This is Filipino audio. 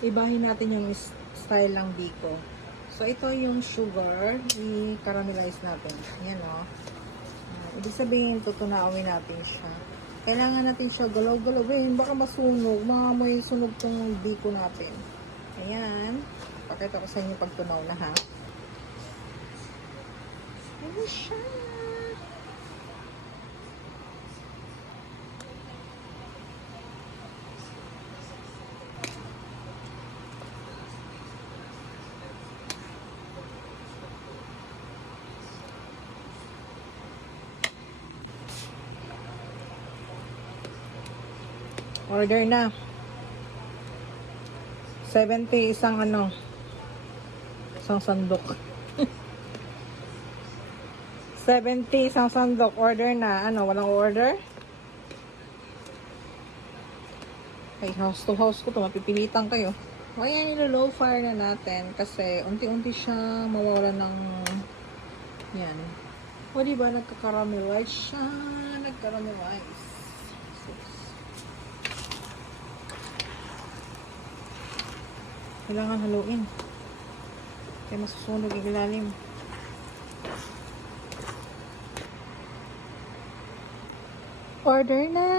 ibahin natin yung style ng biko. So, ito yung sugar. I-caramelize natin. Yan, o. Uh, ibig sabihin, tutunawin natin siya. Kailangan natin siya galaw-galawin. Baka masunog. Mga may sunog tong biko natin. Ayan. Pakita ko sa inyo pag tunaw na, ha? Ayan siya. Order na. 70 isang ano. Isang sandok. 70 isang sandok. Order na. Ano, walang order? Ay, house to house ko to. Mapipilitan kayo. O ayan, ilo-low fire na natin. Kasi unti-unti siya mawawala ng yan. O diba, nagka-caramelize siya. Nagka-caramelize. Kailangan haluin. Kaya masusunog yung ilalim. Order na!